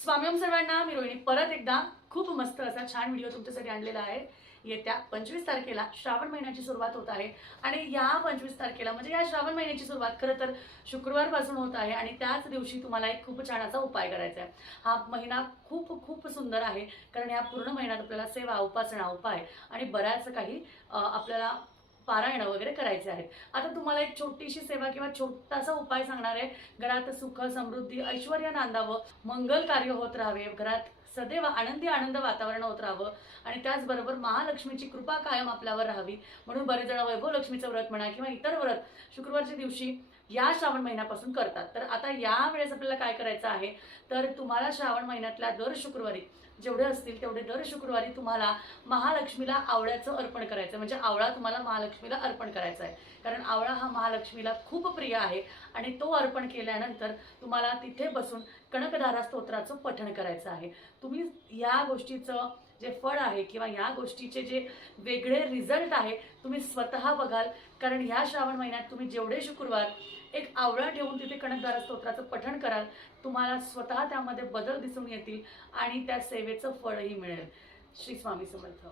स्वामी सर्वांना मी रोहिणी परत एकदा खूप मस्त असा छान व्हिडिओ तुमच्यासाठी आणलेला आहे। येत्या 25 तारखेला श्रावण महिन्याची सुरुवात होत आहे आणि या 25 तारखेला म्हणजे या श्रावण महिन्याची सुरुवात खरं तर शुक्रवारपासून होत आहे आणि त्याच दिवशी तुम्हाला एक खूप छान असा उपाय करायचा आहे। हा महिना खूप खूप सुंदर आहे कारण या पूर्ण महिन्यात आपल्याला सेवा, उपासना, उपाय आणि बऱ्याच काही आपल्याला पारायण वगैरे करायचे आहेत। आता तुम्हाला एक छोटीशी सेवा किंवा छोटासा उपाय सांगणार आहे। घरात सुख, समृद्धी, ऐश्वर्य नांदावं, मंगल कार्य होत राहावे, घरात सदैव आनंदी आनंद वातावरण होत राहावं आणि त्याचबरोबर महालक्ष्मीची कृपा कायम आपल्यावर राहावी म्हणून बरेच जण वैभव लक्ष्मीचं व्रत म्हणा किंवा इतर व्रत शुक्रवारच्या दिवशी या श्रावण महिन्यापासून करतात। तर आता या वेळेस आपल्याला काय करायचं आहे तर तुम्हाला श्रावण महिन्यातल्या दर शुक्रवारी जेवढे असतील तेवढे दर शुक्रवारी तुम्हाला महालक्ष्मीला आवळ्याचं अर्पण करायचं, म्हणजे आवळा तुम्हाला महालक्ष्मीला अर्पण करायचा आहे कारण आवळा हा महालक्ष्मीला खूप प्रिय आहे आणि तो अर्पण केल्यानंतर तुम्हाला तिथे बसून कनकधारा स्तोत्राचं पठण करायचं आहे। तुम्ही या गोष्टीचं जे फळ आहे किंवा या गोष्टीचे जे वेगळे रिझल्ट आहे तुम्ही स्वतः बघाल कारण ह्या श्रावण महिन्यात तुम्ही जेवढे शुक्रवार एक आवळा ठेवून तिथे कनकधारा स्तोत्राचं पठण कराल तुम्हाला स्वतः त्यामध्ये बदल दिसून येतील आणि त्या सेवेचं फळही मिळेल। श्री स्वामी समर्थ।